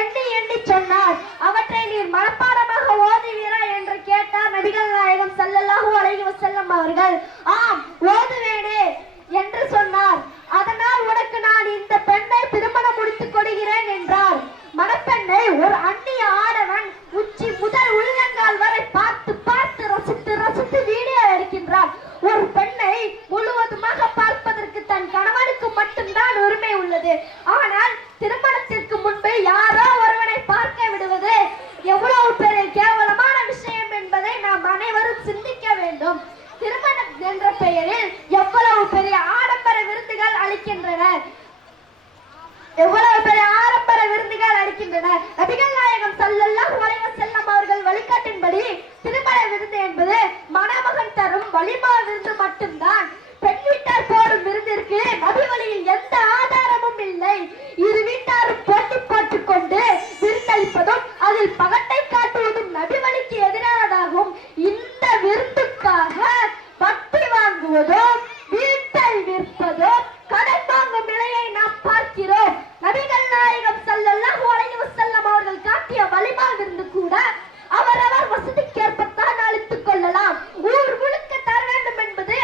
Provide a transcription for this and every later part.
எண்ணி எண்ணி சொன்னார். அவற்றை நீர் மனப்பாடமாக ஓதுவீரா என்று கேட்டார் நபிகள் நாயகம் ஸல்லல்லாஹு அலைஹி வஸல்லம் அவர்கள். ஆம், ஓதுவேனே என்று சொன்னார். அதனால் உனக்கு நான் இந்த பெண்ணை திருமணம் முடித்துக் கொடுக்கிறேன் என்றார். மணப்பெண்ணை ஒரு அந்நிய ஆடவன் உச்சி முதல் உள்ளங்கால் வரை பார்த்து பார்த்து ரசித்து ரசித்து வீடியோ எடுக்கின்றார். ஒரு பெண்ணை முழுவதுமாக பார்ப்பதற்கு தன் கணவனுக்கு மட்டும்தான் உரிமை உள்ளது. ஆனால் திருமணத்திற்கு முன்பு யாரோ ஒருவனை பார்க்க விடுவது எவ்வளவு பெரிய கேவலமான விஷயம் என்பதை நாம் அனைவரும் சிந்திக்க வேண்டும். திருமணம் என்ற பெயரில் எவ்வளவு பெரிய ஆடம்பர விருந்துகள் அளிக்கின்றனர், எவ்வளவு பெரிய ஆடம்பர விருந்துகள் அளிக்கின்றனர். நபிகள் நாயகம் ஸல்லல்லாஹு அலைஹி வஸல்லம் அவர்கள் வழிகாட்டின்படி திருமண விருந்து என்பது மணமகன் தரும் வலிமா விருந்து மட்டும்தான். பெண் வீட்டார் போடும் விருந்திற்கு நபி வழியில் எந்த ஆதாரமும் இல்லை. இரு வீட்டாரும் போட்டி போட்டுக் கொண்டு விருந்தளிப்பதும் அதில் பகட்டை காட்டுவதும் நபி வழிக்கு எதிரானதாகும். இந்த விருந்துக்காக பட்டி வாங்குவதும் வீட்டை விற்பதும் கடன் வாங்கும் நிலையை நாம் பார்க்கிறோம். நபிகள் நாயகம் ஸல்லல்லாஹு அலைஹி வஸல்லம் அவர்கள் காட்டிய வலிமா விருந்து கூட அவரவர் வசதிக்கேற்பத்தான் அளித்துக் கொள்ளலாம். ஊர் முழுக்க தர வேண்டும் என்பது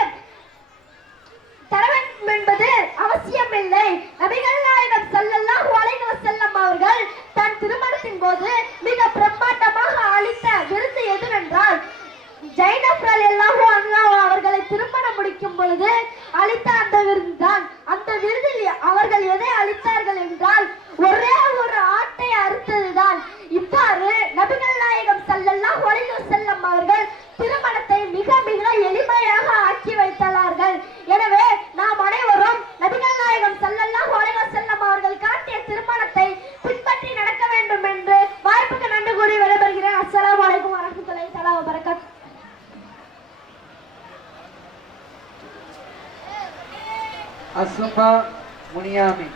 அவசியமில்லை. நபிகள் நாயகம் ஸல்லல்லாஹு அலைஹி வஸல்லம் அவர்கள் தன் திருமணத்தின் போது மிக பிரம்மாண்டமாக அளித்த விருந்து எதுவென்றால் ஜைனப் ரலியல்லாஹு அன்ஹா அவர்களை திருமணம் முடிக்கும் பொழுது அளித்த அந்த விருந்து தான். அந்த விருதில் அவர்கள் எதை அளித்தார்கள் என்றால் ஒரே ஒரு ஆட்டை அறுத்ததுதான். இவ்வாறு நபிகள் நாயகம் ஸல்லல்லாஹு அலைஹி வஸல்லம் அவர்கள் திருமணத்தை மிக மிக எளிமையாக ஆக்கி வைத்தார்கள். எனவே நாம் அனைவரும் நபிகள் நாயகம் ஸல்லல்லாஹு அலைஹி வஸல்லம் அவர்கள் காட்டிய திருமணத்தை பின்பற்றி நடக்க வேண்டும் என்று வாய்ப்புக்கு நன்றி கூறி விடைபெறுகிறேன். அஸ்ஸலாமு அலைக்கும் வரஹ்மத்துல்லாஹி தஆலா வ பரகாத்துஹு. அஸ்மா முனியாமி.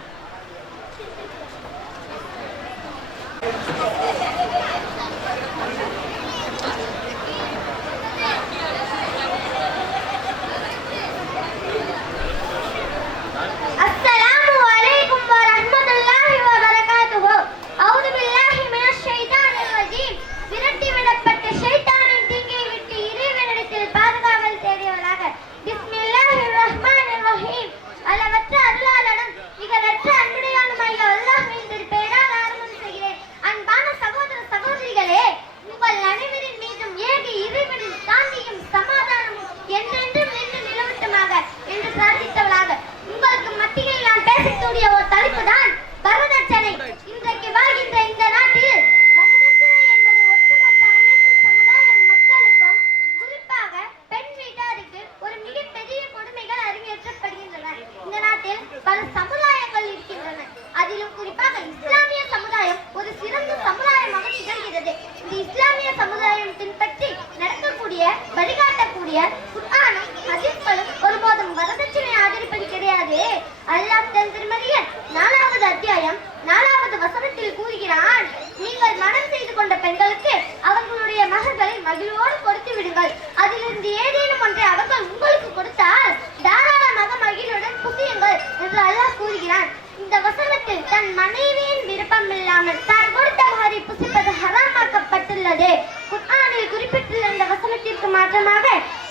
அல்லாஹ் தன் திருமதியில் 4வது அத்தியாயம் 4வது வசனத்தில் கூறுகிறான், நீங்கள் மனம் செய்து கொண்ட பெண்களுக்கு அவர்களுடைய மகள்களை மகிழ்வோடு கொடுத்து விடுங்கள். அதிலிருந்து ஏதேனும் ஒன்றை அவர்கள் உங்களுக்கு கொடுத்தால் தாராளமாக மகிழ்வுடன் புசியுங்கள் என்று அல்லாஹ் கூறுகிறான். இந்த வசனத்தில் தன் மனைவியின் விருப்பம் இல்லாமல் தான் கொடுத்த மகரை புசிப்பது ஹராமாக்கப்பட்டுள்ளது. குர்ஆனில் குறிப்பிட்டுள்ள இந்த வசனத்திற்கு மாற்றமாக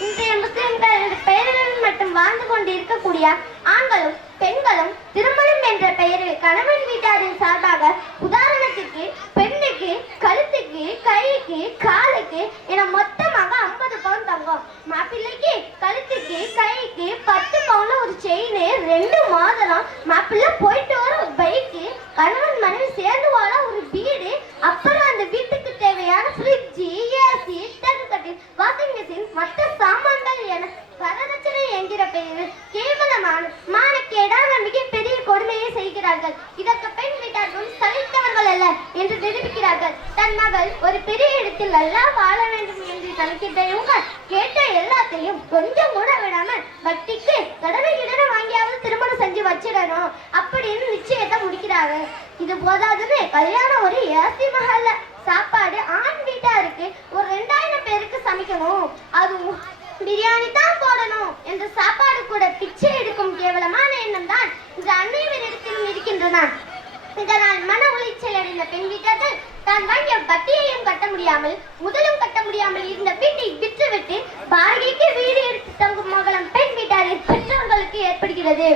இன்றைய முஸ்லிம்கள் பெயரில் மட்டும் வாழ்ந்து கொண்டு இருக்கக்கூடிய ஆண்களும் பெண்களும் திருமணம் என்ற பெயரில் கணவன் வீட்டாரின் சார்பாக உதாரணத்துக்கு பெண்ணுக்கு கழுத்துக்கு, கைக்கு, காலுக்கு என மொத்தமாக 50 பவுன் தங்கம், மாப்பிள்ளைக்கு கழுத்துக்கு, கைக்கு 10 பவுன்ல ஒரு செயின், 2 மாதம் மாப்பிள்ளை போயிட்டு வர ஒரு பைக்கு, கணவன் மனைவி சேர்ந்து வாழ ஒரு வீடு, அப்புறம் அந்த வீட்டுக்கு தேவையான ஃப்ரிட்ஜ், ஏசி, டெக்கட்டில், வாஷிங் மிஷின், மற்ற சாமான்கள் என வரதட்சணை என்கிற பெயரில் கேவலமான மானக்கேடான மிகப்பெரிய கொடுமையை செய்கிறார்கள். இதற்கு பெண் வீட்டார்கள் சலித்தவர்கள் அல்ல என்று நிரூபிக்கிறார்கள். தன் மகள் ஒரு பெரிய இடத்தில் எல்லாம் வாழ வேண்டும் என்று நினைக்கின்ற இவங்க கேட்ட எல்லாத்தையும் கொஞ்சம் கூட விடாம வட்டிக்கு கடனை வாங்கியாவது திருமணம் செஞ்சு வச்சிடணும் அப்படின்னு நிச்சயத்தை முடிக்கிறாங்க. இது போதாதுன்னு கல்யாணம் ஒரு ஏசி மகல்ல சாப்பாடு ஆண் வீட்டாருக்கு ஒரு 2000 பேருக்கு சமைக்கணும், அதுவும் பிரியாணி தான் போடணும் என்ற சாப்பாடு கூட பிச்சை எடுக்கும் கேவலமான எண்ணம் தான் இந்த அன்னையரிடத்திலும் இருக்கின்றன. இதனால் மன உளைச்சல் அடைந்த பெண் வட்டியையும் கட்ட முடியாமல் முதலும் கட்ட முடியாமல் இருந்த வீட்டை விற்றுவிட்டு வாடகைக்கு வீடு எடுத்து தங்கும் மகளம் பெண் வீட்டாரின் பெற்றோர்களுக்கு ஏற்படுகிறது.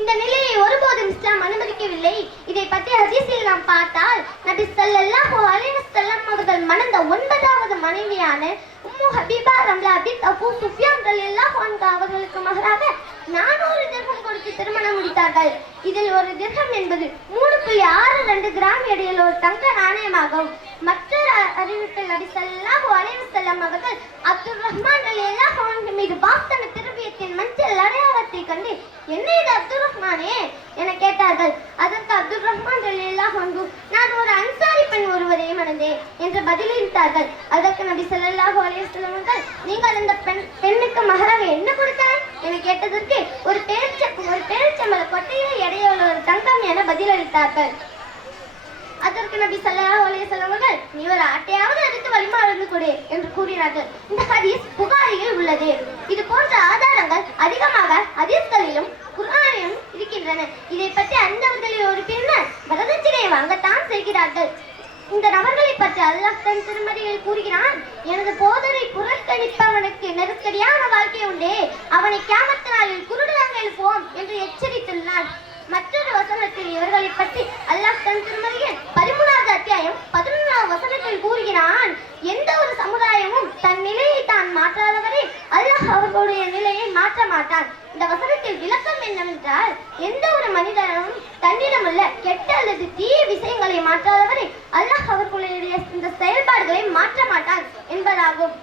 இந்த நிலையை ஒருபோதும் இஸ்லாம் அனுமதிக்கவில்லை. இதை பற்றி ஹதீஸில் நாம் பார்த்தால் நபி ஸல்லல்லாஹு அலைஹி வஸல்லம் அவர்கள் மணந்த 9வது மனைவியான உம்மு ஹபீபா ரம்லா பின்த் அபூ சுஃபியான் ரலியல்லாஹு அன்ஹு அவர்களுக்கு மகராக 400 திர்ஹம் கொடுத்து திருமணம் முடித்தார்கள். இதில் ஒரு திர்ஹம் என்பது 3.62 கிராம் எடையுள்ள ஒரு தங்க நாணயமாகும். மற்றொரு அறிவிப்பில் நபி ஸல்லல்லாஹு அலைஹி வஸல்லம் அவர்கள் அப்துல் ரஹ்மான் ரலியல்லாஹு அன்ஹு மீது பாஸ்தன திருவியத்தின் மஞ்சள் அடையாளத்தை கண்டு என்ன இது அப்துல் ரஹ்மானே என கேட்டார்கள். அதற்கு அப்துல் ரஹ்மான் ரலியல்லாஹு அன்ஹு நான் ஒரு அன்சாரி பெண் ஒருவரை மணந்தேன் என்று பதிலளித்தார்கள். அதற்கு நபி ஸல்லல்லாஹு அலைஹி வஸல்லம் அவர்கள் நீங்கள் அந்த பெண்ணுக்கு மகராக என்ன கொடுத்தாய் என கேட்டதற்கு ஒரு பேரிச்சம்பழ கொட்டையிலே எடையுள்ள ஒரு தங்கம் என பதிலளித்தார்கள். அதற்கு நபி ஸல்லல்லாஹு அலைஹி வஸல்லம் அவர்கள் நீ ஒரு ஆட்டையாவது எடுத்து வழிமாறு கொடு என்று கூறினார்கள். இந்த ஹதீஸ் புகாரியில் உள்ளது. இது போன்ற ஆதாரங்கள் அதிகமாக ஹதீஸ்களிலும் குர்ஆனிலும் இருக்கின்றன. இதை பற்றி அறிந்தவர்களில் ஒரு பிரிவினர் வரதட்சணையை வாங்கத்தான் செய்கிறார்கள். இந்த நபர்களை பற்றி அல்லாஹ் தன் திருமறையில் கூறுகிறான், எனது போதனை புறக்கணிப்பவனுக்கு நெருக்கடியான வாழ்க்கை உண்டே, அவனை கியாமத் நாளில் குருடராக எழுப்புவோம் என்று எச்சரித்துள்ளான். மற்றொரு வசனத்தில் இவர்களை பற்றி அல்லாஹ் தன் திருமறையில் 13வது அத்தியாயம் 11வது வசனத்தில் கூறுகிறான், எந்த ஒரு சமுதாயமும் தன் நிலையை தான் மாற்றாதவரை அல்லாஹ் அவர்களுடைய நிலையை மாற்ற மாட்டான். இந்த வசனத்தில் விளக்கம் என்னவென்றால், எந்த ஒரு மனிதனும் தன்னிடமுள்ள கெட்ட அல்லது தீய விஷயங்களை மாற்றாதவரை அல்லாஹ் அவர்களுடைய இந்த செயல்பாடுகளை மாற்ற மாட்டான் என்பதாகும்.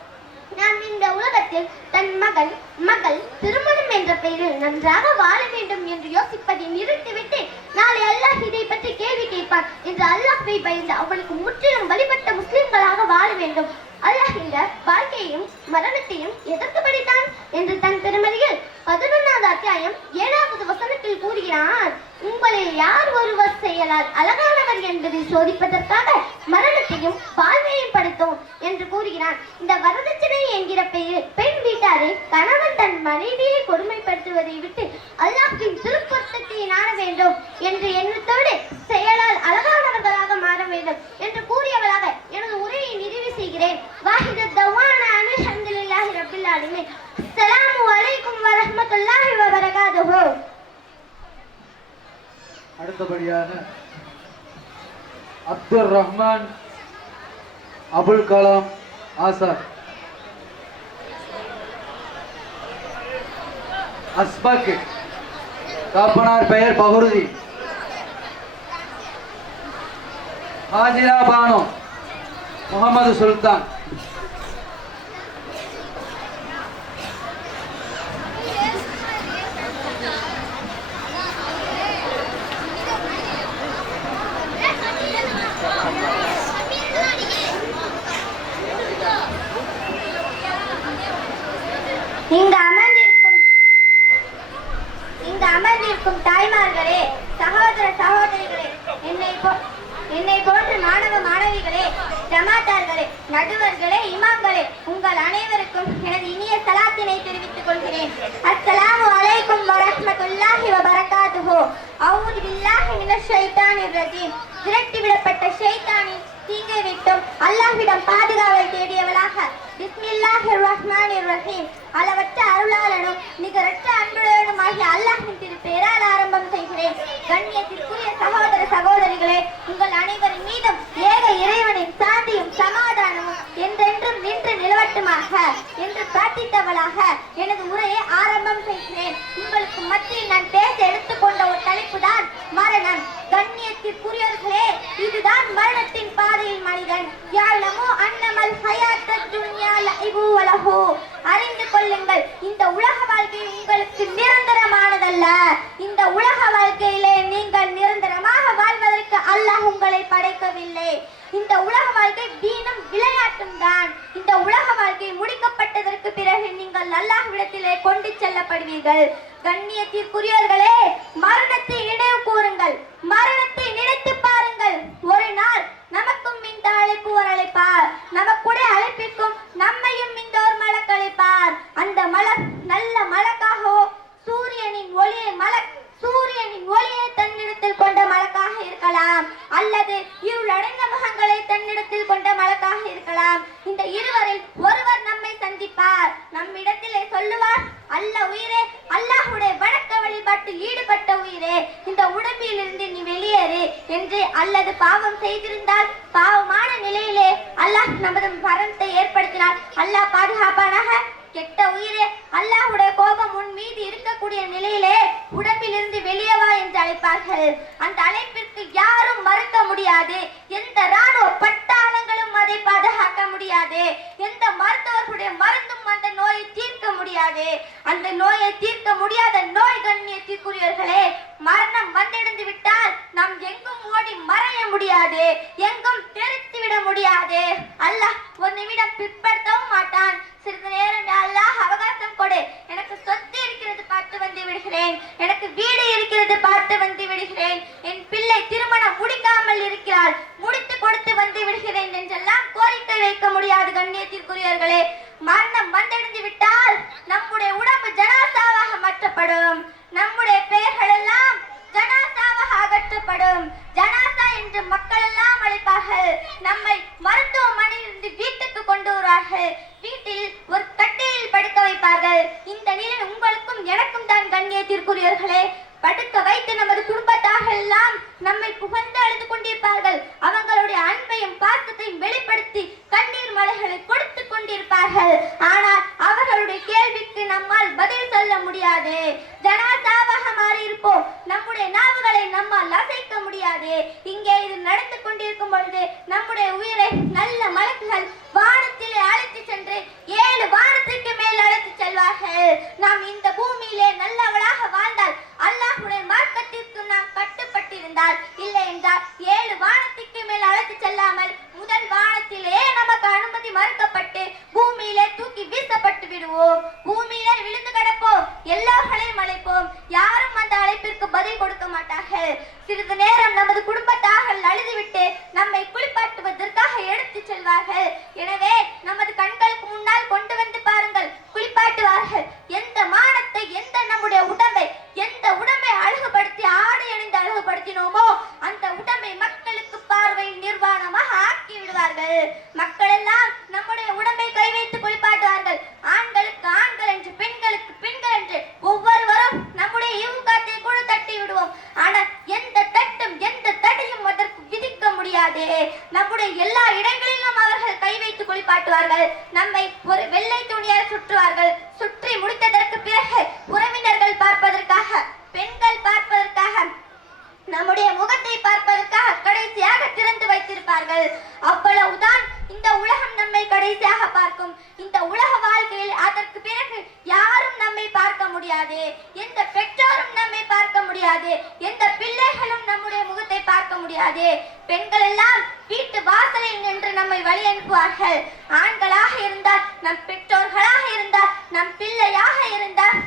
நாம் இந்த உலகத்தில் தன் மகள் திருமணம் என்ற பெயரில் நன்றாக வாழ வேண்டும் என்று யோசிப்பதை நிறுத்திவிட்டு நாளை அல்லாஹ் இதை பற்றி கேள்வி கேட்பார் என்று அல்லாஹ்வை பயந்து அவனுக்கு முற்றிலும் வழிபட்ட முஸ்லிம்களாக வாழ வேண்டும். அல்லாஹ் இந்த வாழ்க்கையையும் மரணத்தையும் எதற்கு படைத்தான் என்று தன் திருமறையில் 11வது அத்தியாயம் 7வது வசனத்தில் கூறுகிறான், உங்களை யார் ஒருவர் செயலால் அழகானவர் என்பதை சோதிப்பதற்காக மரணத்தையும் வாழ்வையும் படைத்தோம் என்று கூறுகிறான். இந்த வரதட்சணை என்கிற பெயரில் பெண் வீட்டாரை கணவன் தன் மனைவியை கொடுமைப்படுத்துவதை விட்டு அல்லாஹ்வின் திருப்பொருத்தத்தை நாட வேண்டும் என்று எண்ணத்தோடு செயலால் அழகானவர்களாக மாற வேண்டும் என்று கூறியவளாக எனது உரையை நிறைவு செய்கிறேன். வாஹித தவான அல்ஹம்துலில்லாஹி ரப்பில் ஆலமீன். அஸ்ஸலாமு அலைக்கும் வரஹ்மத்துல்லாஹி வபரகாதுஹு. அடுத்தபடியாக அப்துல் ரஹ்மான் அபுல் கலாம் ஆசாத். அஸ்பாக்கு காப்பனார் பெயர் பஹருதி. ஹாஜிரா பானு முகமது சுல்தான். இங்கு அமர்ந்திருக்கும் தாய்மார்களே, சகோதர சகோதரிகளே, என்னை போன்ற மாணவ மாணவிகளே, ஜமாத்தார்களே, நடுவர்களே, இமாம்களே, உங்கள் அனைவருக்கும் எனது இனிய சலாத்தினை தெரிவித்துக் கொள்கிறேன். அஸ்ஸலாமு அலைக்கும் வரஹ்மத்துல்லாஹி வபரகாதுஹு. அஊது பில்லாஹி மினஷ் ஷைத்தானிர் ரஜீம். விரட்டிவிடப்பட்ட ஷைத்தானின் தீங்கை விட்டும் அல்லாஹ்விடம் பாதுகாவல் தேடியவளாக பிஸ்மில்லாஹிர் ரஹ்மானிர் ரஹீம். அளவற்ற அருளாளனும் நிகரற்ற அன்புடனுமாகிய அல்லாஹ்வின் திருப்பெயரால் ஆரம்பம் செய்கிறேன். கண்ணியத்திற்குரிய சகோதர சகோதரிகளே, உங்கள் அனைவரின் மீதும் ஏக இறைவனின் சாந்தியும் சமாதானமும் என்றென்றும் நின்று நிலவட்டுமாக என்று பிரார்த்தித்தவளாக எனது உரையை ஆரம்பம் செய்கிறேன். உங்களுக்கு மத்தியில் நான் பேச எடுத்துக்கொண்ட ஒரு தலைப்பு தான் மரணம். கண்ணியத்திற்குரியவர்களே, இதுதான் மரணத்தின் பாதையில் மனிதன். யாலமு அன்னமல் ஹயாத்தத் துன்யா லஇபு வலஹு. அறிந்து கொள்ளுங்கள், இந்த உலக வாழ்க்கை உங்களுக்கு நிரந்தரமானதல்ல. இந்த உலக வாழ்க்கையிலே நீங்கள் நிரந்தரமாக வாழ்வதற்கு அல்லாஹ் உங்களை படைக்கவில்லை. இந்த உலக வாழ்க்கை வீணும் விளையாட்டும் தான். இந்த உலக வாழ்க்கை முடிக்கப்பட்டதற்கு பிறகு நீங்கள் அல்லாஹ்விடத்திலே கொண்டு செல்லப்படுவீர்கள். கண்ணியத்திற்குரியவர்களே, மரணத்தை நினைவு கூறுங்கள், மரணத்தை நினைத்து பாருங்கள். ஒரு நாள் நமக்கும் இந்த அழைப்பு ஒரு அழைப்பார், நமக்குடைய அழைப்பிற்கும் நம்மையும் இந்த ஒரு மலக்கு அழைப்பார். அந்த மலக் நல்ல மலக்காகவோ சூரியனின் ஒளியை தன்னிடத்தில் கொண்ட மலக்காக இருக்கலாம், அல்லது இருள் அடைந்த முகங்களை தன்னிடத்தில் கொண்ட மலக்காக இருக்கலாம். இந்த இருவரில் ஒருவர் நம்மை சந்திப்பார். நம்மிடத்திலே சொல்லுவார், அல்ல உயிரே, அல்லாஹ்வுடைய வணக்க வழிபாட்டில் ஈடுபட்ட உயிரே, இந்த உடம்பில் இருந்து நீ வெளியேறு என்று. அல்லது பாவம் செய்திருந்தால் பாவமான நிலையிலே அல்லாஹ் நமது மரணத்தை ஏற்படுத்தினார், அல்லாஹ் பாதுகாப்பானாக. கெட்ட உயிரே, அல்லாஹ்வுடைய கோபம் உன் மீது இருக்கக்கூடிய நிலையிலே உடம்பிலிருந்து வெளியே வா என்று அழைப்பார்கள். அந்த அழைப்பிற்கு யாரும் மறுக்க முடியாது. எந்த ராணுவ பட்டாளங்களும் அதை பாதுகாக்க முடியாது. எந்த மருத்துவர்களுடைய மருந்தும் அந்த நோயை தீர்க்க முடியாது. அந்த நோயை தீர்க்க முடியாத நோய் கண்ணியத்திற்குரியவர்களே, மரணம் வந்திருந்து விட்டால் நாம் எங்கும் ஓடி மறைய முடியாது, எங்கும் தெரித்து விட முடியாது. அல்லாஹ் ஒரு நிமிடம் பிற்படுத்தவும் மாட்டான். சிறிது நேரம் அல்லாஹ் அவகாசம் கொடு, எனக்கு சொத்து இருக்கிறது பார்த்து வந்து விடுகிறேன், எனக்கு வீடு இருக்கிறது பார்த்து வந்து விடுகிறேன், என் பிள்ளை திருமணம் முடிக்காமல் இருக்கிறாள், முடித்து கொடுத்து வந்து விடுகிறேன் என்றெல்லாம் கோரிக்கை வைக்க முடியாது கண்ணியத்திற்குரியவர்களே. மரணம் வந்தடைந்து விட்டால் நம்முடைய உடம்பு ஜனாசாவாக மாற்றப்படும். நம்முடைய பெயர்கள் எல்லாம் ஜனாசாவாக அகற்றப்படும். ஜனாசா என்று மக்கள் எல்லாம் அழைப்பார்கள். நம்மை மருத்துவமனையிலிருந்து வீட்டுக்கு கொண்டு வருவார்கள். வீட்டில் ஒரு கட்டிலில் படுக்க வைப்பார்கள். இந்த நிலை உங்களுக்கும் எனக்கும் தான் கண்ணியத்திற்குரியவர்களே. படுக்க வைத்து நமது குடும்பத்தார்கள் எல்லாம் நம்மை புகழ்ந்து அழுது கொண்டிருப்பார்கள். அவங்களுடைய அன்பையும் பாசத்தையும் வெளிப்படுத்தி கண்ணீர் மலைகளை கொடுத்து கொண்டிருப்பார்கள். ஆனால் அவர்களுடைய கேள்விக்கு நம்மால் பதில் சொல்ல முடியாது. ஜனாசாவாக மாறி இருப்போம். நம்முடைய நாவுகளை நம்மால் அசைக்க முடியாது. இங்கே இது நடந்து கொண்டிருக்கும் பொழுது நம்முடைய உயிரை நல்ல மலக்குகள் வானத்திலே அழைத்து சென்று 7 வானத்திற்கு மேல் அழைத்து செல்வார்கள். நாம் இந்த பூமியிலே நல்லவளாக வாழ்ந்தால், அல்லாஹ்வுடைய மார்க்கத்திற்கு நாம் கட்டுப்பட்டிருந்தால், இல்லை என்றால் 7 வானத்திற்கு மேல் அழைத்து செல்லாமல் முதல் வானத்திலே நமக்கு அனுமதி மறுக்கப்பட்டு பூமியிலே தூக்கி வீசப்பட்டு விடுவோம். பூமியிலே விழுந்து கிடப்போம், எல்லோர்களையும் அழைப்போம். யாரும் அந்த அழைப்பிற்கு பதில் கொடுக்க மாட்டார்கள். சிறிது நேரம் நமது குடும்பத்தார்கள் அழுதுவிட்டு நம்மை குளிப்பாட்டுவதற்காக எடுத்து செல்வார்கள். எனவே நமது கண்களுக்கு முன்னால் கொண்டு வந்து பாருங்கள், குளிப்பாட்டுவார்கள். எந்த மானத்தை, எந்த நம்முடைய உடம்பை, எந்த உடம்பை அழகுபடுத்தி ஆடை அணிந்து அழகுபடுத்தினோமோ அந்த உடம்பை மக்களுக்கு பார்வை நிர்வாணமாக ஆக்கி விடுவார்கள். மக்கள் எல்லாம் நம்முடைய உடம்பை கை வைத்து குளிப்பாட்டுவார்கள். ஆண்களுக்கு ஆண்கள் என்று, பெண்களுக்கு பெண்கள் என்று ஒவ்வொருவரும் நம்முடைய ஈவுக்காத்தை கூட தட்டி விடுவோம். ஆனால் எந்த தட்டும் எந்த தடையும் அதற்கு விதிக்க முடியாது. நம்முடைய எல்லா இடங்களிலும் அவர்கள் கை வைத்து குளிப்பாட்டுவார்கள். நம்மை ஒரு வெள்ளை துணியால் சுற்றுவார்கள். சுற்றி முடித்ததற்கு பிறகு உறவினர்கள் பார்ப்பதற்காக, பெண்கள் பார்ப்பதற்காக, நம்முடைய முகத்தை பார்ப்பதற்காக கடைசியாக திறந்து வைத்திருப்பார்கள். அவ்வளவுதான் இந்த உலகம் நம்மை கடைசியாக பார்க்கும். இந்த உலக வாழ்க்கையில் அதற்கு பிறகு யாரும் நம்மை பார்க்க முடியாது. எந்த பெற்றோரும் நம்மை பார்க்க முடியாது. எந்த பிள்ளைகளும் நம்முடைய முகத்தை பார்க்க முடியாது. பெண்கள் எல்லாம் வீட்டு வாசலில் நின்று நம்மை வழி அனுப்புவார்கள். ஆண்களாக இருந்தால், நம் பெற்றோர்களாக இருந்தால், நம் பிள்ளையாக இருந்தால்,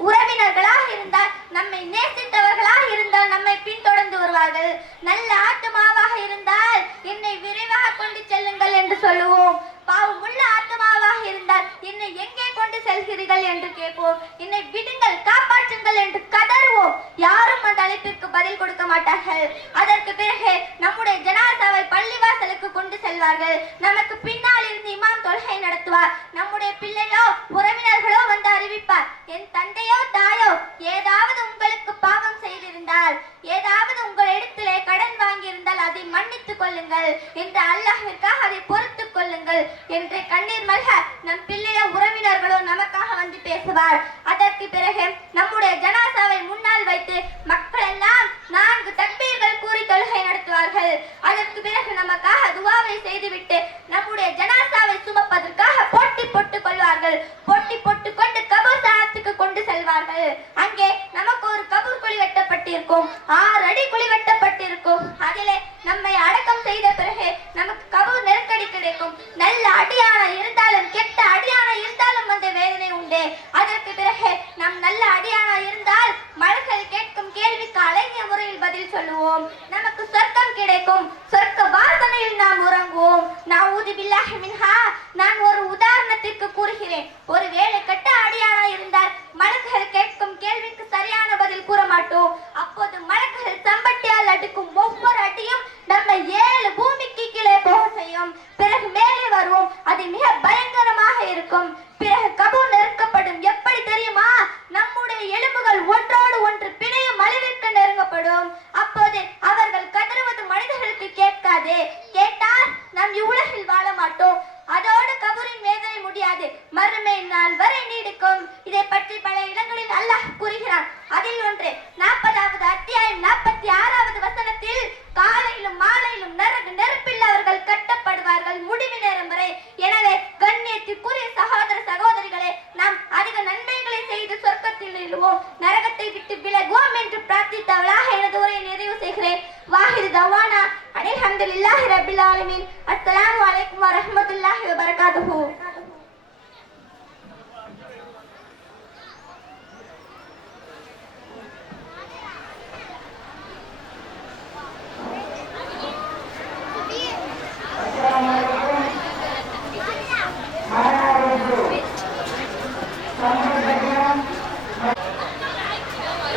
உறவினர்களாக இருந்தால், நம்மை நேசித்தவர்களாக இருந்தால் நம்மை பின்தொடர்ந்து வருவார்கள். நல்ல ஆத்மாவாக இருந்தால் என்னை விரைவாக கொண்டு செல்லுங்கள் என்று சொல்லுவோம். பாவமுள்ள ஆத்மாவாக இருந்தால் என்னை எங்கே கொண்டு செல்கிறீர்கள் என்று கேட்போம். என்னை விடுங்கள், காப்பாற்றுங்கள் என்று கதறுவோம். யாரும் அந்த அழைப்பிற்கு பதில் கொடுக்க மாட்டார்கள். அதற்கு பிறகு நம்முடைய ஜனாசாவை பள்ளிவாசலுக்கு கொண்டு செல்வார்கள். நமக்கு பின்னால் இருந்து இமாம் தொழுகை நடத்துவார். நம்முடைய பிள்ளையோ உறவினர்களோ வந்து அறிவிப்பார், என் தந்தையோ தாயோ ஏதாவது உங்களுக்கு பாவம் செய்திருந்தால், ஏதாவது உங்களிடத்திலே கடன் வாங்கியிருந்தால் அதை மன்னித்துக் கொள்ளுங்கள் என்று, அல்லாஹ்விற்காக அதை பொறுத்துக் கொள்ளுங்கள் என்று கண்ணீர் மல்க நம் பிள்ளையோ உறவினர்களோ நமக்காக வந்து பேசுவார். அதற்கு பிறகு நம்முடைய ஜனாசாவை முன்னால் வைத்து மக்கள் எல்லாம் 4 தக்பீர்கள் கூறி தொழுகை நடத்துவார்கள். அதற்கு பிறகு நமக்காக துவாவை செய்துவிட்டு நம்முடைய ஜனாசாவை சுமப்பதற்காக போட்டி போட்டுக் கொள்வார்கள். போட்டி போட்டுக் கொண்டு கபூர்ஸ்தானத்துக்கு கொண்டு செல்வார்கள். அங்கே நமக்கு ஒரு கபூர் குழி வெட்டப்பட்டிருக்கும், 6 அடி குழி வெட்டப்பட்டிருக்கும். அதிலே நம்மை அடக்கம் செய்த பிறகு நமக்கு கபூர் நெருக்கடி கிடைக்கும். நல்ல அடியான இருந்தாலும், கெட்ட அடியான இருந்தாலும் அந்த வேதனை உண்டு. அதற்கு பிறகு நம் நல்ல அடியான இருந்தால் மலர்கள் கேட்கும் கேள்விக்கு அழகிய முறையில் பதில் சொல்லுவோம். நமக்கு சொர்க்கம் கிடைக்கும். சொர்க்க வாசனையில் நாம் உறங்குவோம். நஊது பில்லாஹி மின்ஹா. நான் ஒரு உதாரணத்திற்கு கூறுகிறேன். ஒருவேளை கெட்ட அடியானா இருந்தால் மலர்கள் கேட்கும் கேள்விக்கு சரியான பதில் கூற மாட்டோம். அப்போது மலர்கள் சம்பட்டியால் அடிக்கும் ஒவ்வொரு அடியும் நம்ம 7 பூமிக்கு கீழே போக செய்யும். பிறகு மேலே வருவோம். அது மிக பயங்கரமாக இருக்கும். பிறகு கபூர் நெருக்கப்படும். எப்படி தெரியுமா? நம்முடைய எலும்புகள் ஒன்றோடு ஒன்று பிணையும் அளவிற்கு நெருங்கப்படும். அப்போது அவர்கள் கதறுவது மனிதர்களுக்கு கேட்காது. கேட்டால் நாம் இவ்வுலகில் வாழ மாட்டோம். அதோடு கபூரின் வேதனை முடியாது, மறுமை நாள் வரை நீடிக்கும். இதை பற்றி பல இடங்களில் அல்லாஹ் கூறுகிறான். அதில் ஒன்று 40வது அத்தியாயம் 46வது வசனத்தில், காலையிலும் மாலையிலும் நெருப்பில் அவர்கள் கட்டப்படுவார்கள் முடிவு நேரம் வரை. எனவே கண்ணியத்திற்குரிய சகோதர சகோதரிகளே, நாம் அதிக நன்மைகளை செய்து சொர்க்கத்தில் நிறுவோம், நரகத்தை விட்டு விலகுவோம் என்று பிரார்த்தித்தவளாக எனது உரையை நிறைவு செய்கிறேன். வாஹிது தவானா அல்ஹம்துலில்லாஹி ரப்பில் ஆலமீன். அஸ்ஸலாமு அலைக்கும் வரஹ்மத்துல்லாஹி வபரகாத்துஹு.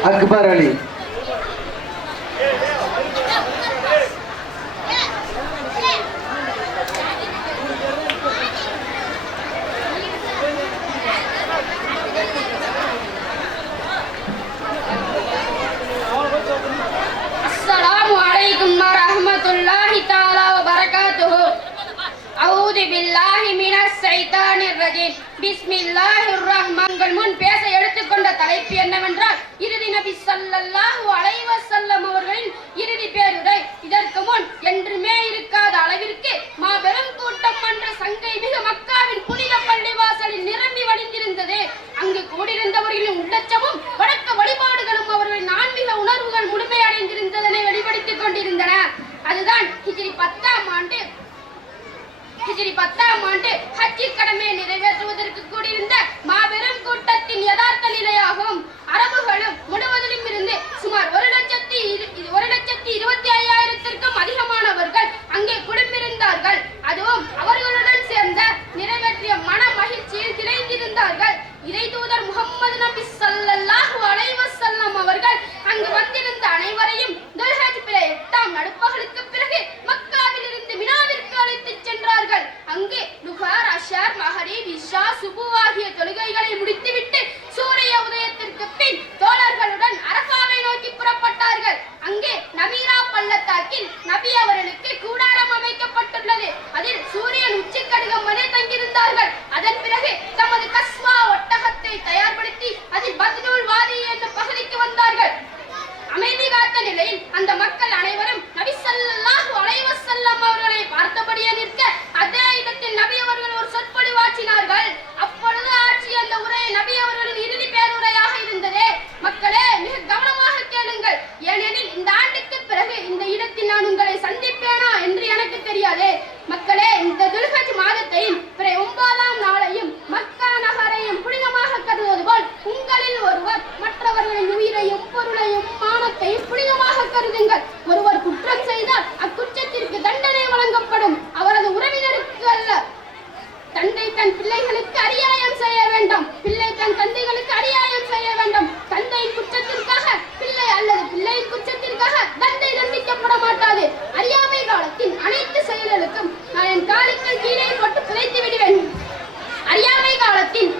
அக்பர் அலி. अस्सलामु अलैकुम वरहमतुल्लाहि तआला वबरकातुहु. அஊது பில்லாஹி மினஷ் ஷைத்தானிர் ரஜீம். பிஸ்மில்லாஹிர் ரஹ்மானிர் முன் பேச எடுத்துக்கொண்ட தலைப்பு என்னவென்றால், இறுதி நபி ஸல்லல்லாஹு அலைஹி வஸல்லம் அவர்களின் இறுதி பேருரை. இதற்கு முன் என்றுமே இருக்காத அளவிற்கு மாபெரும் கூட்டம் என்ற சங்கை மிகு மக்காவின் புனித பள்ளிவாசலில் நிரம்பி வழிந்திருந்தது. அங்கு கூடியிருந்தவர்களின் உள்ளச்சமும் வணக்க வழிபாடுகளும் அவர்களின் ஆன்மீக உணர்வுகள் முழுமையடைந்திருந்ததனை வெளிப்படுத்திக் கொண்டிருந்தன. அதுதான் ஹிஜ்ரி 10ஆம் ஆண்டு ஹஜ்ஜி கடமையை நிறைவேற்றுவதற்கு கூடியிருந்த மாபெரும் கூட்டத்தின் யதார்த்த நிலையாகும். அரபுகளும் முழுவதிலும் இருந்து சுமார் 1,25,000க்கும் அதிகமானவர்கள் அங்கே குழுமிருந்தார்கள். அதுவும் அவர்களுடன் சேர்ந்த நிறைவேற்றிய மன மகிழ்ச்சியில் திளைந்திருந்தார்கள். இறை தூதர் முஹம்மது நபி ஸல்லல்லாஹு அலைஹி வஸல்லம் அவர்கள் அங்கு வந்திருந்த அனைவரையும் துல்ஹஜ் பிறை 8ஆம் நடுப்பகலுக்கு பிறகு மக்காவில் இருந்து மினாவிற்கு அழைத்துச் சென்றார்கள். அங்கே லுஹர், அஷர், மஹரிப், இஷா, சுபு ஆகிய தொழுகைகளை முடித்துவிட்டு சூரிய உதயத்திற்கு பின் தோழர்களுடன் அரஃபாவை நோக்கி புறப்பட்டார்கள். அங்கே நமீரா பள்ளத்தாக்கில் நபி அவர்களுக்கு கூடாரம் அமைக்கப்பட்டுள்ளது. அதில் சூரியன் உச்சிக்கடுகம் வரை தங்கியிருந்தார்கள். அதன் பிறகு தமது கஸ்வா ஒட்டகத்தை தயார்படுத்தி அதில் பத்னூல் வாதி என்னும் பகுதிக்கு வந்தார்கள். அமைதி காத்த நிலையில் அந்த மக்கள் அனைவரும் நபி ஸல்லல்லாஹு அலைஹி வஸல்லம் அவர்களை பார்த்தபடியே நிற்க, அதே இடத்தில் நபி அவர்கள் ஒரு சொற்பொழிவாற்றினார்கள். அப்பொழுது ஆற்றிய அந்த உரை நபி அவர்களின் இறுதி பேருரையாக இருந்தது. மக்களே, மிக கவனமாக கேளுங்கள். ஏனெனில் இந்த ஆண்டுக்கு பிறகு இந்த இடத்தில் நான் உங்களை சந்திப்பேனா என்று எனக்கு தெரியாது. மக்களே, இந்த துல்ஹஜ் மாதத்தையும் பிற 9ஆம் நாளையும் மக்கா நகரையும் புனிதமாக கருதுவது போல் உங்களில் ஒருவர் மற்றவர்களின் உயிரையும் பொருளையும் மானத்தையும் புனிதமாக கருதுங்கள். ஒருவர் குற்றம் செய்தால் அக்குற்றத்திற்கு தண்டனை வழங்கப்படும். அவரது உறவினருக்கு அல்ல. தந்தை தன் பிள்ளைகளுக்கு அநியாயம் செய்ய வேண்டாம், பிள்ளை தன் தந்தைகளுக்கு அநியாயம் செய்ய வேண்டாம். தந்தையின் குற்றத்திற்காக பிள்ளை அல்லது பிள்ளையின் குற்றத்திற்காக தந்தை தண்டிக்கப்பட மாட்டாது. அறியாமை காலத்தின் அனைத்து செயல்களுக்கும் நான் என் காலுக்கு கீழே போட்டு புதைத்து விடுவேன். அறியாமை காலத்தின்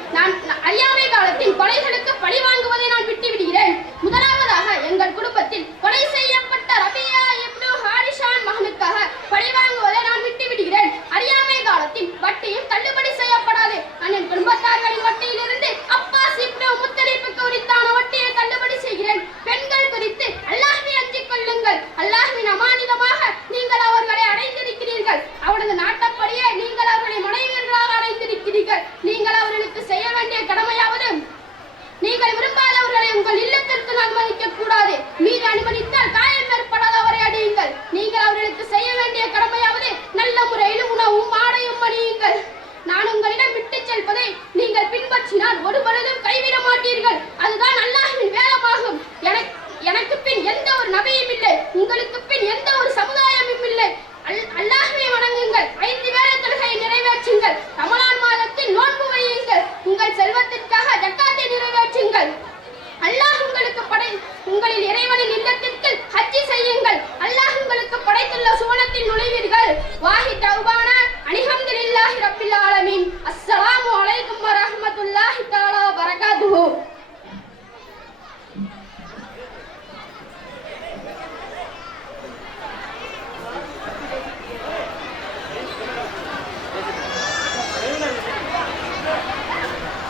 கொலைகளுக்கு பழி வாங்குவதை நான் விட்டு விடுகிறேன். முதலாவதாக எங்கள் குடும்பத்தில் கொலை செய்யப்பட்ட ரபியா இப்னு ஹாரிஷான் மகனுக்காக பழி வாங்குவதை நான் விட்டு விடுகிறேன். அறியாமை காலத்தின் வட்டியும் தள்ளுபடி செய்யப்படாது. நான் என் குடும்பத்தார்களின் வட்டியிலிருந்து அப்பாஸ் இப்னு முத்தலிப்புக்கு உரித்தான வட்டியை தள்ளுபடி செய்கிறேன். பெண்கள் குறித்து அல்லாஹ்வை அஞ்சிக் கொள்ளுங்கள். அல்லாஹ்வின் அமானிதமாக நீங்கள் அவர்களை அடைந்திருக்கிறீர்கள். அவரது நாட்டப்படியே நீங்கள் அவர்களை மனைவியர்களாக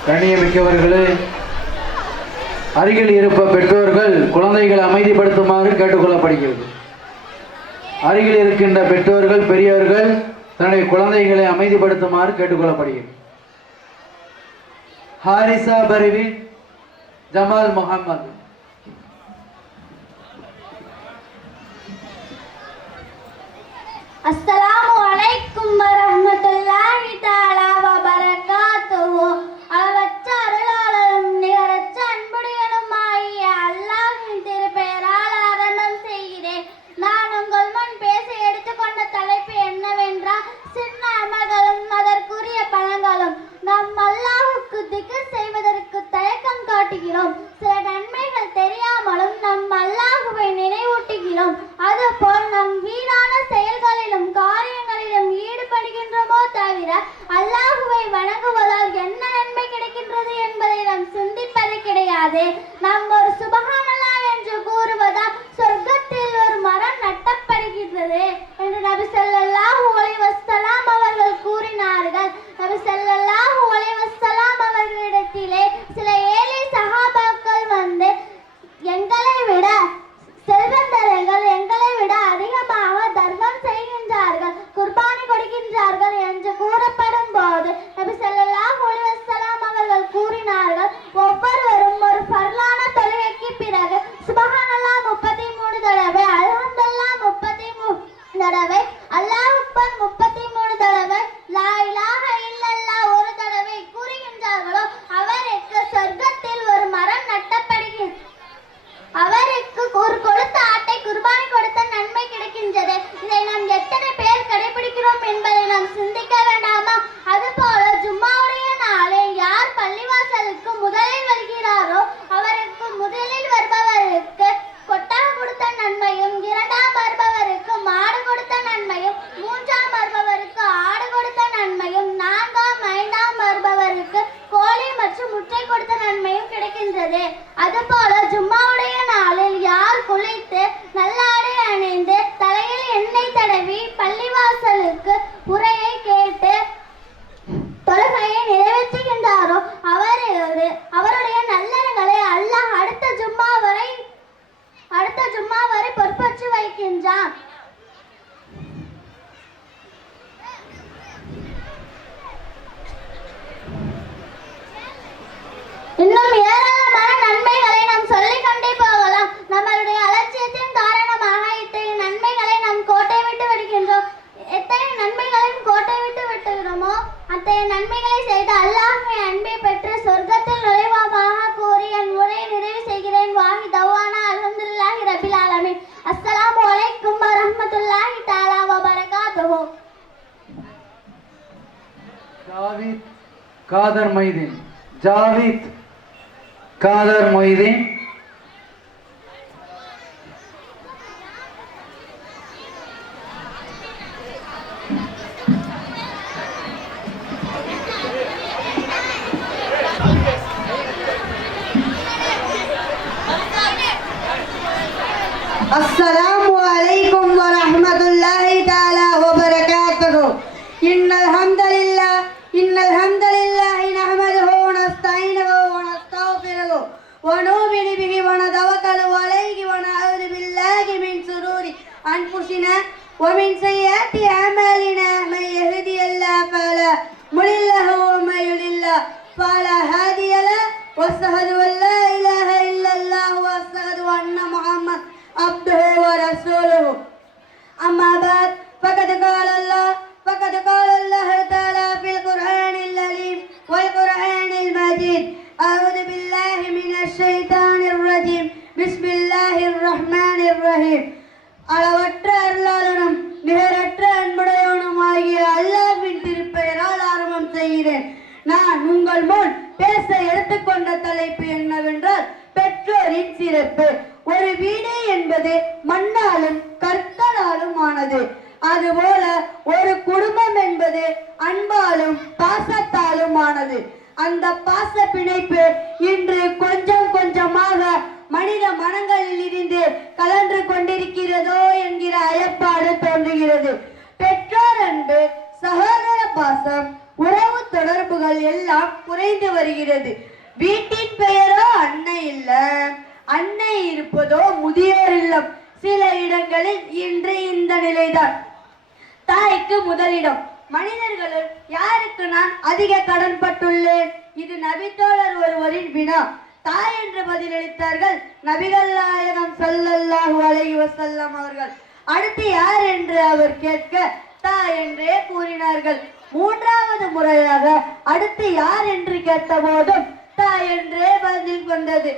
கண்ணியமிக்கவர்களே, அருகில் இருப்ப பெற்றோர்கள் குழந்தைகளை அமைதிப்படுத்துமாறு கேட்டுக்கொள்ளப்படுகிறது. அருகில் இருக்கின்ற பெற்றோர்கள் பெரியவர்கள் தன்னுடைய குழந்தைகளை அமைதிப்படுத்துமாறு கேட்டுக்கொள்ளப்படுகிறது. ஹாரிசா பர்வீன், ஜமால் முகமது. அஸ்ஸலாமு அலைக்கும் வரஹ்மத்துல்லாஹி தஆலா வ பரகாத்துஹு. அளவற்ற அருளாளரும் நிகரற்ற அன்புடையனுமாகிய அல்லாஹ்வின் திருப்பெயரால் ஆரம்பம் செய்கிறேன். நான் உங்கள் முன் பேச எடுத்துக்கொண்ட தலைப்பு என்னவென்றால், சின்ன அமல்களும் அதற்குரிய பலன்களும். நாம் அல்லாஹ்வுக்கு திக்ர் செய்வதற்கு தயக்கம் காட்டுகிறோம். சில நன்மைகள் தெரியாமலும் நம் அல்லாஹ்வை நினைவூட்டுகிறோம். அதுபோல் நம் வீணான செயல்களிலும் காரியங்களிலும் ஈடுபடுகின்றோமோ தவிர அல்லாஹ்வை வணங்குவதால் என்ன நன்மை கிடைக்கின்றது என்பதை நாம் சிந்திப்பது கிடையாது. நாம் ஒரு சுபஹானல்லாஹ் என்று கூறுவதால் சொர்க்கத்தில் ஒரு மரம் நட்டப்படுகின்றது என்று நபி ஸல்லல்லாஹு அலைஹி வஸல்லம் அவர்கள் கூறினார்கள். நபி ஸல்லல்லாஹு அலைஹி வஸல்லம் அவர்களிடத்திலே சில ஏழை சஹாபாக்கள் வந்து, எங்களை விட செல்வந்தர்கள் எங்களை விட அதிகமாக தர்மம் செய்கின்றார்கள், குர்பானி கொடுக்கின்றார்கள் என்று கூறப்படும் போது நபி ஸல்லல்லாஹு அலைஹி வஸல்லம் அவர்கள் கூறினார்கள், ஒவ்வொருவரும் ஒரு ஃபர்லான தொழுகைக்கு பிறகு சுப்ஹானல்லாஹ் 33 தடவை, அல்ஹம்துலில்லாஹ் 33 தடவை, அல்லாஹ் அக்பர் 33 தடவை, லா இலாஹ இல்லல்லாஹ் ஒரு தடவை கூறுகின்றார்களோ அவருக்கு சொர்க்கத்தில் ஒரு மரம் நட்டப்படுகிறது. அவருக்கு ஒரு கொடுத்த ஆட்டை குர்பானி கொடுத்த நன்மை கிடைக்கின்றது. இதை நாம் எத்தனை பேர் கடைபிடிக்கிறோம் என்பதை நாம் சிந்திக்க வேண்டாமா? அதுபோல ஜும்மாவுடைய நாளில் யார் பள்ளிவாசலுக்கு முதலில் வருகிறாரோ அவருக்கு முதலில் வருபவருக்கு கொட்டகம் கொடுத்த நன்மையும், இரண்டாம் வருபவருக்கு மாடு கொடுத்த நன்மையும், மூன்றாம் வருபவருக்கு ஆடு கொடுத்த நன்மையும், நான்காம் ஐந்தாம் வருபவருக்கு கோழி மற்றும் முட்டை கொடுத்த நன்மையும் கிடைக்கின்றது. அதுபோல ஜும்மாவுடைய நாளில் யார் குளித்து நல்லாடை அணிந்து தலையில் எண்ணெய் தடவி பள்ளிவாசலுக்கு உரையை கேட்டு தொழுகையை நிறைவேற்றுகின்றாரோ அவருடைய நல்லறங்களை அல்லாஹ் அடுத்த ஜும்மா வரை பொறுப்பேற்று வைக்கின்றான். இன்னும் ஏராளமான நன்மைகளை நாம் சொல்லிக்கொண்டே போகலாம். நம்மளுடைய அலட்சியத்தின் காரணமாக இத்தகைய நன்மைகளை நாம் கோட்டை விட்டு விடுகின்றோம். எத்தனை நன்மைகளையும் கோட்டை விட்டு விட்டுகிறோமோ அத்தகைய நன்மைகளை செய்து அல்லாஹ்வின் அன்பை பெற்று சொர்க்கத்தில் நுழைவோமாக கூறி என் உரையை நிறைவு செய்கிறேன். வாஹி தவானா அல்ஹம்துலில்லாஹி ரப்பில் ஆலமீன். அஸ்ஸலாமு அலைக்கும் வரஹ்மத்துல்லாஹி தஆலா வ பரகாத்துஹு. ஜாவித் காதர் மொய்தீன். ஜாவித் காதர் மொய்தீன். अस्सलामु अलैकुम व रहमतुल्लाहि ताला व बरकातुहू। इन्नल हम्दलिल्लाहि नहमदुहू व नस्तईनुहु व नस्तगफिरुहु व नु'मिनु बिही व नतवक्कलु अलैहि व नऊज़ु बिल्लाहि मिन शुरूरि अनफुसिना व मिन सय्यिआति अमालिना। मन यहदिहिल्लाहु फला मुडिल्ल लहु व मन युडिल्ल फला हादिय लहु व अशहदु अन ला इलाहा इल्लल्लाह व अशहदु अन्ना मुहम्मद अब्दुहु व रसूलुहु। अम्मा बाद फक़द क़ाल अल्लाह तआला फ़िल क़ुरआनिल अज़ीम वल क़ुरआनिल मजीद। अऊज़ु बिल्लाहि मिनश ஷைத்தானிர் ரஜீம். பிஸ்மில்லாஹிர் ரஹ்மானிர் ரஹீம். அளவற்ற அருளாளனும் நிகரற்ற அன்புடையவனுமாகிய அல்லாஹ்வின் திருப்பெயரால் ஆரம்பம் செய்கிறேன். நான் உங்கள் முன் பேச எடுத்துக்கொண்ட தலைப்பு என்னவென்றால், பெற்றோரின் சிறப்பு. ஒரு வீடு என்பது மண்ணாலும் கற்களாலும் ஆனது. அதுபோல ஒரு குடும்பம் என்பது அன்பாலும் பாசத்தாலும் ஆனது. அந்த பாச பிணைப்பு இன்று கொஞ்சம் கொஞ்சமாக மனித மனங்களில் இருந்து கலன்று கொண்டிருக்கிறதோ என்கிற அயப்பாடு தோன்றுகிறது. பெற்றோர் அன்பு, சகோதர பாசம், உறவு தொடர்புகள் எல்லாம் குறைந்து வருகிறது. வீட்டின் பெயரோ அன்னை இல்ல, அன்னை இருப்பதோ முதியோர் இல்லம். சில இடங்களில் இன்று இந்த நிலைதான். தாய்க்கு முதலிடம். மனிதர்களுள் யாருக்கு நான் அதிக கடன் பட்டுள்ளேன்? இது நபித்தோழர் ஒருவரின் வினா. தாய் என்று பதிலளித்தார்கள் நபிகள் நாயகம் ஸல்லல்லாஹு அலைஹி வஸல்லம் அவர்கள். அடுத்து யார் என்று அவர் கேட்க தாய் என்றே கூறினார்கள். மூன்றாவது முறையாக அடுத்து யார் என்று கேட்டபோதும் தாய் என்றே பதில் வந்தது.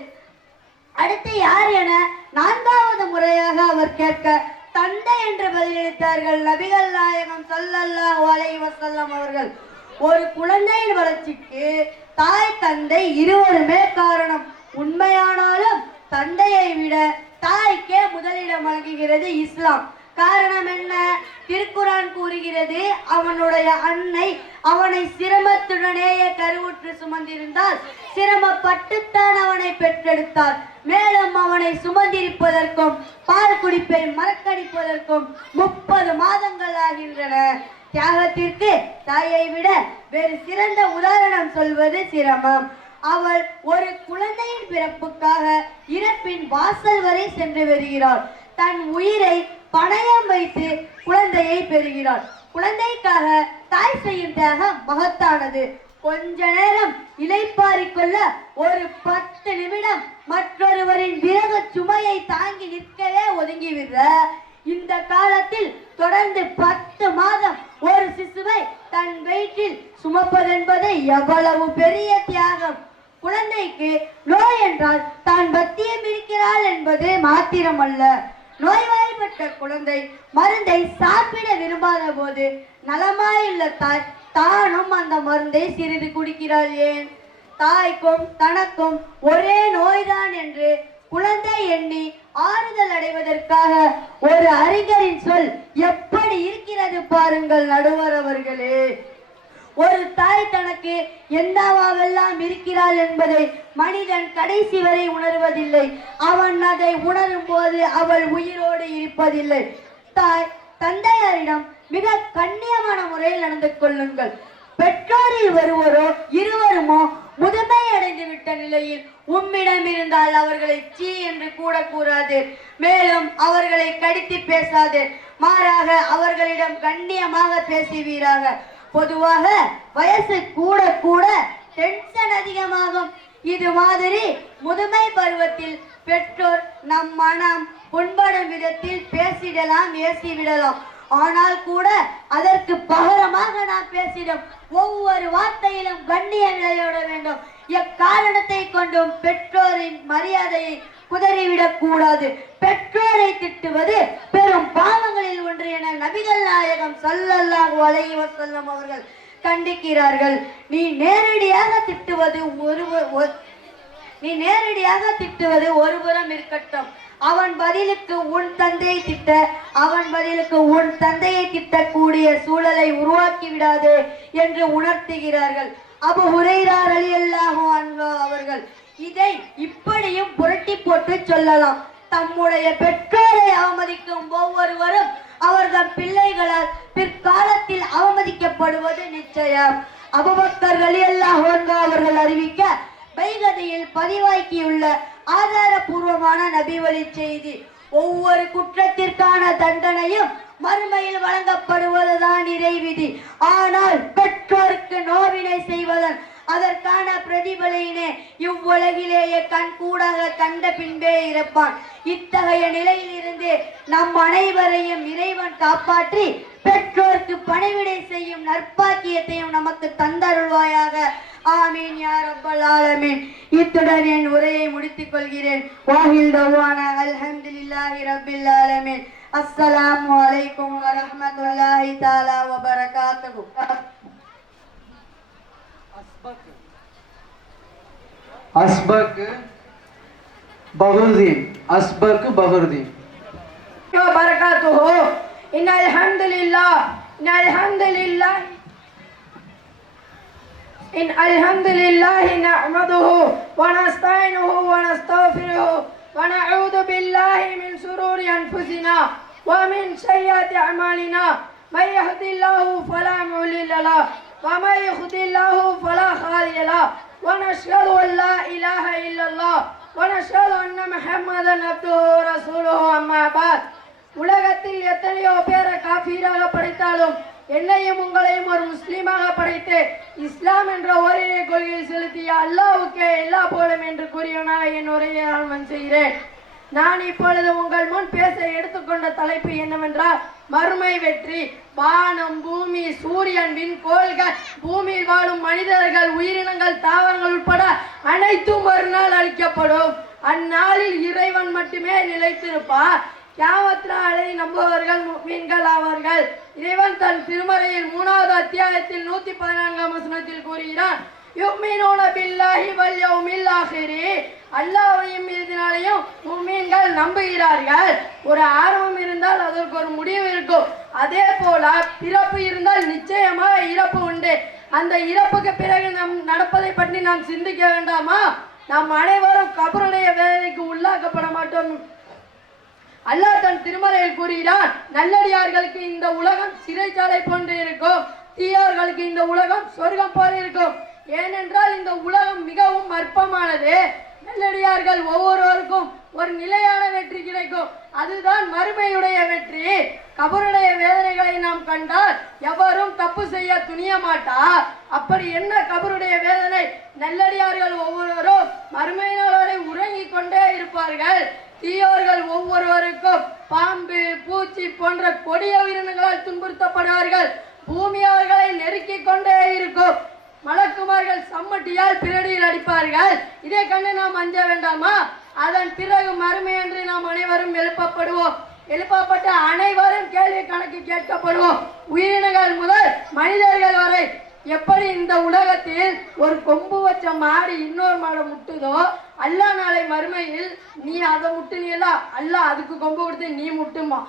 அடுத்து யார் என நான்காவது முறையாக அவர் கேட்க தந்தை என்று பதிலளித்தார்கள் நபிகள் நாயகம் ஸல்லல்லாஹு அலைஹி வஸல்லம் அவர்கள். ஒரு குழந்தையின் வளர்ச்சிக்கு தாய் தந்தை இருவருமே காரணம். உண்மையானாலும் தந்தையை விட தாய்க்கே முதலிடம் வழங்குகிறது இஸ்லாம். காரணம் என்ன? திருக்குரான் கூறுகிறது, அவனுடைய அன்னை அவனை சிரமத்துடனேயே கருவுற்று சுமந்திருந்தால் சிரமப்பட்டுத்தான் அவனை பெற்றெடுத்தார். மேலும் அவனை சுமந்திருப்பதற்கும் பால் குடிப்பை மறக்கடிப்பதற்கும் 30 மாதங்கள் ஆகின்றன. தியாகத்திற்கு தாயை விட வேறு சிறந்த உதாரணம் சொல்வது சிரமம். அவள் ஒரு குழந்தையின் பிறப்புக்காக இறப்பின் வாசல் வரை சென்று வருகிறாள். தன் உயிரை பணயம் வைத்து குழந்தையை பெறுகிறாள். குழந்தைக்காக தாய் செய்யும் தியாகம் மகத்தானது. கொஞ்ச நேரம் இளைப்பாறிக்கொள்ள ஒரு 10 நிமிடம் மற்றொருவரின் விரக சுமையை தாங்கி நிற்கவே ஒதுங்கிவிடுற இந்த காலத்தில் தொடர்ந்து 10 மாதம் ஒரு சிசுவை தன் வயிற்றில் சுமப்பதென்பது எவ்வளவு பெரிய தியாகம். குழந்தைக்கு நோய் என்றால் தான் பத்தியம் இருக்கிறாள் என்பது மாத்திரமல்ல. நோய்வாய்ப்பட்ட குழந்தை மருந்தை சாப்பிட விரும்பாத போது நலமாயுள்ள தாய் தானும் அந்த மருந்தை சிறிது குடிக்கிறாள். ஏன்? தாய்க்கும் தனக்கும் ஒரே நோய்தான் என்று குழந்தை எண்ணி ஆறுதல் அடைவதற்காக ஒரு அறிஞரின் சொல் எப்படி இருக்கிறது பாருங்கள் நடுவர் அவர்களே. ஒரு தாய் தனக்கு என்னவாவெல்லாம் இருக்கிறாள் என்பதை மனிதன் கடைசி வரை உணர்வதில்லை. அவன் அதை உணரும் போது அவள் உயிரோடு இருப்பதில்லை. தாய் தந்தையாரிடம் மிக கண்ணியமான முறையில் நடந்து கொள்ளுங்கள். பெற்றோரில் ஒருவரோ இருவருமோ முதுமை அடைந்து விட்ட நிலையில் உம்மிடம் இருந்தால் அவர்களை சீ என்று கூட கூறாது. மேலும் அவர்களை கடித்து பேசாது. மாறாக அவர்களிடம் கண்ணியமாக பேசுவீராக. பொதுவாக வயசு கூட கூட டென்ஷன் அதிகமாகும். இது மாதிரி முதுமை பருவத்தில் பெற்றோர் நம் மனம் புண்படும் விதத்தில் பேசிடலாம், ஏசிவிடலாம். ஆனால் கூட அதற்கு பகரமாக நாம் பேசிடும் ஒவ்வொரு வார்த்தையிலும் கண்ணிய நிலையோட வேண்டும். எக்காரணத்தை கொண்டும் பெற்றோரின் மரியாதையை குதறிவிடக் கூடாது. பெற்றோரை திட்டுவது பெரும் பாவங்களில் ஒன்று என நபிகள் நாயகம் ஸல்லல்லாஹு அலைஹி வஸல்லம் அவர்கள் கண்டிக்கிறார்கள். நீ நேரடியாக திட்டுவது ஒருபுறம் இருக்கட்டும். அவன் பதிலுக்கு உன் தந்தையை திட்டக்கூடிய சூழலை உருவாக்கி விடாதே என்று உணர்த்துகிறார்கள். அபூ ஹுரைரா ரலியல்லாஹு அன்ஹு அவர்கள் இதை இப்படியும் புரட்டி போட்டு சொல்லலாம். தம்முடைய பெற்றோரை அவமதிக்கும் ஒவ்வொருவரும் அவர்கள் பிள்ளைகளால் பிற்காலத்தில் அவமதிக்கப்படுவது நிச்சயம். அபூபக்கர் ரலியல்லாஹு அன்ஹு அவர்கள் அறிவிக்க பைகதியில் பதிவாக்கியுள்ள ஆதாரபூர்வமான நபிவழி செய்தி. ஒவ்வொரு குற்றத்திற்கான தண்டனையும் மறுமையில் வழங்கப்படுவதுதான் இறைவிதி. ஆனால் பெற்றோருக்கு நோவினை செய்வதன் அதற்கான பிரதிபலனை இவ்வுலகிலேயே கண்கூடாக கண்ட பின்பே இருப்பான். இத்தகைய நிலையில் இருந்து நம் அனைவரையும் இறைவன் காப்பாற்றி பெற்றோருக்கு பணிவிடை செய்யும் நற்பாக்கியத்தையும் நமக்கு தந்தருள்வாயாக. ஆமீன் யா ரப்பல் ஆலமீன். இத்துடன் என் உரையை முடித்துக் கொள்கிறேன். வாஹில் தவானா அல்ஹம்துலில்லாஹி ரப்பில் ஆலமீன். அஸ்ஸலாமு அலைக்கும் வரஹ்மத்துல்லாஹி தஆலா வ பரகாத்துஹு. அஸ்பக் பஹருதீன். அஸ்பக் பஹருதீன். வரகாத்துஹு. இன்னல் ஹம்துலில்லாஹ் إن الحمد لله نحمده ونستعينه ونستغفره ونعوذ بالله من شرور أنفسنا ومن سيئات أعمالنا من يهد الله فلا مضل له ومن يضلل الله فلا هادي له ونشهد أن لا إله إلا الله ونشهد أن محمدا عبده ورسوله أما بعد உலகத்தில் எத்தனையோ பேரை காஃபீராக படைத்தாலும் என்னையும் உங்களையும் ஒரு முஸ்லீமாக படைத்து இஸ்லாம் என்ற ஒரே கொள்கையை செலுத்திய அல்லாஹ்வுக்கே எல்லா புகழும் என்று கூறியவனாக என் உரையை நான் செய்கிறேன். நான் இப்பொழுது உங்கள் முன் பேச எடுத்துக்கொண்ட தலைப்பு என்னவென்றால் மறுமை வெற்றி. வானம், பூமி, சூரியன், விண்கோள்கள், பூமியில் வாழும் மனிதர்கள், உயிரினங்கள், தாவரங்கள் உட்பட அனைத்தும் ஒரு நாள் அழிக்கப்படும். அந்நாளில் இறைவன் மட்டுமே நிலைத்திருப்பார். கியாமத் நாளை நம்புபவர்கள் முஃமின்கள் ஆவார்கள். இறைவன் தன் திருமறையில் 3வது அத்தியாயத்தில் 114ஆம் வசனத்தில் கூறுகிறான், யுமினூன பில்லாஹி வல் யௌமில் ஆகிரி. அல்லாஹ்வையும் இறுதினாலையும் முஃமின்கள் நம்புகிறார்கள். ஒரு ஆரம்பம் இருந்தால் அதற்கு ஒரு முடிவு இருக்கும். அதே போல பிறப்பு இருந்தால் நிச்சயமாக இறப்பு உண்டு. அந்த இறப்புக்கு பிறகு நம் நடப்பதை பற்றி நாம் சிந்திக்க வேண்டாமா? நாம் அனைவரும் கபருடைய வேதனைக்கு உள்ளாக்கப்பட மாட்டோம். அல்லாஹ் தன் திருமறையில் கூறுகிறான், நல்லடியார்களுக்கு இந்த உலகம் சிறைச்சாலை போன்று இருக்கும், தீயார்களுக்கு இந்த உலகம் சொர்க்கம் போல இருக்கும். ஏனென்றால் இந்த உலகம் மிகவும் அற்பமானது. நல்லடியார்கள் ஒவ்வொருவருக்கும் ஒரு நிலையான வெற்றி கிடைக்கும். அதுதான் மறுமையுடைய வெற்றி. கபருடைய வேதனைகளை நாம் கண்டால் எவரும் தப்பு செய்ய துணிய மாட்டார். அப்படி என்ன கபருடைய வேதனை? நல்லடியார்கள் ஒவ்வொருவரும் மறுமை நாள் வரை உறங்கிக் கொண்டே இருப்பார்கள். தீயோர்கள் ஒவ்வொருவருக்கும் பாம்பு, பூச்சி போன்ற கொடிய உயிரினங்களால் துன்புறுத்தப்படுவார்கள். பூமி அவர்களை நெருக்கிக் கொண்டே இருக்கும். மலக்குமார்கள் சம்மட்டியால் பிரடியில் அடிப்பார்கள். இதை கண்டு நாம் அஞ்ச வேண்டாமா? அதன் பிறகு மறுமை என்று நாம் அனைவரும் எழுப்பப்படுவோம். எழுப்பப்பட்ட அனைவரும் கேள்வி கணக்கு கேட்கப்படுவோம். உயிரினங்கள் முதல் மனிதர்கள் வரை. எப்படி இந்த உலகத்தில் ஒரு கொம்பு வச்ச மாடு இன்னொரு மாடை முட்டுதோ, அல்லாஹ் நாளை மறுமையில் நீ அதை முட்டுனீங்களா, அல்லாஹ் அதுக்கு கொம்பு கொடுத்து நீ முட்டுமா.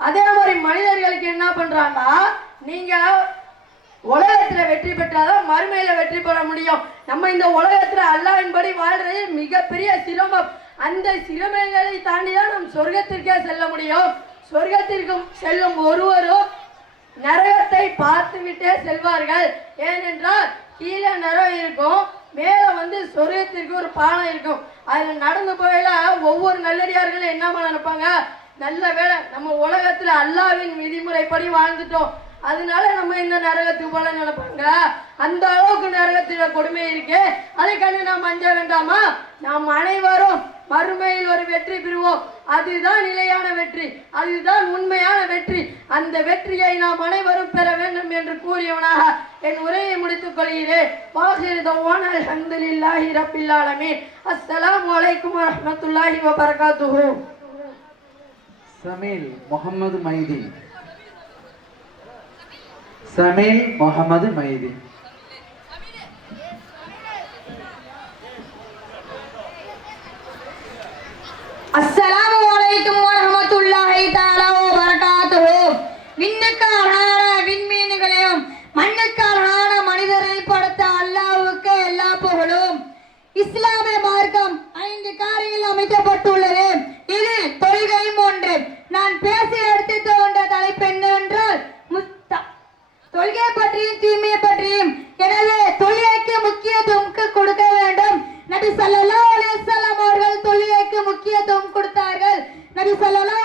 அதே மாதிரி மனிதர்களுக்கு என்ன பண்றாங்கன்னா, நீங்க உலகத்துல வெற்றி பெற்றாதான் மறுமையில வெற்றி பெற முடியும். நம்ம இந்த உலகத்துல அல்லாஹ்வின்படி வாழ்றது மிகப்பெரிய சிரமம். அந்த சிரமங்களை தாண்டிதான் நம் சொர்க்கத்திற்கே செல்ல முடியும். சொர்க்கத்திற்கு செல்லும் ஒருவரும் நரகத்தை பார்த்து விட்டே செல்வார்கள். ஏனென்றால் கீழே நரகம் இருக்கும், மேல சொர்க்கத்திற்கு ஒரு பாலம் இருக்கும். அதுல நடந்து போயில ஒவ்வொரு நல்லடியார்களும் என்ன நினைப்பாங்க, நல்ல வேளை நம்ம உலகத்துல அல்லாஹ்வின் விதிமுறைப்படி வாழ்ந்துட்டோம், அதனால நம்ம இந்த நரகத்துக்கு போல நினைப்பாங்க. அந்த அளவுக்கு நரகத்தில கொடுமை இருக்கு. அதை கண்டு நாம் அஞ்ச வேண்டாமா? நாம் அனைவரும் மறுமையில் ஒரு வெற்றி பெறுவோம். அதுதான் நிலையான வெற்றி, அதுதான் உண்மையான வெற்றி. அந்த வெற்றியை நாம் அனைவரும் பெற வேண்டும் என்று கூறியவனாக என் உரையை முடித்துக் கொள்கிறேன். வாஹிர் தவானா அல்ஹம்துலில்லாஹி ரப்பில் ஆலமீன். அஸ்ஸலாமு அலைக்கும் வரஹ்மத்துல்லாஹி வபரகாத்துஹு. சமீல் முகமது மைதி. சமீல் முகமது மைதி. அஸ்ஸலாமு அலைக்கும் வரஹ்மத்துல்லாஹி தஆலா வபரகாத்துஹு. விண்ணுக்கு அழகான விண்மீன்களையும் மண்ணுக்கு அழகான மனிதரை படைத்த அல்லாஹ்வுக்கு எல்லா புகழும். இஸ்லாமிய மார்க்கம் 5 காரியங்கள் அமைக்கப்பட்டுள்ளது. இது தொழுகையும் ஒன்று. நான் பேசி எடுத்து கொண்ட தலைப்பு என்னவென்றால் தொழுகை பற்றியும் தீமையை பற்றியும். எனவே தொழுகைக்கு முக்கியத்துவம் கொடுக்க வேண்டும். நபி ஸல்லல்லாஹு அலைஹி வஸல்லம் அவர்கள் தொழுகைக்கு முக்கியத்துவம் கொடுத்தார்கள். நபி ஸல்லல்லாஹு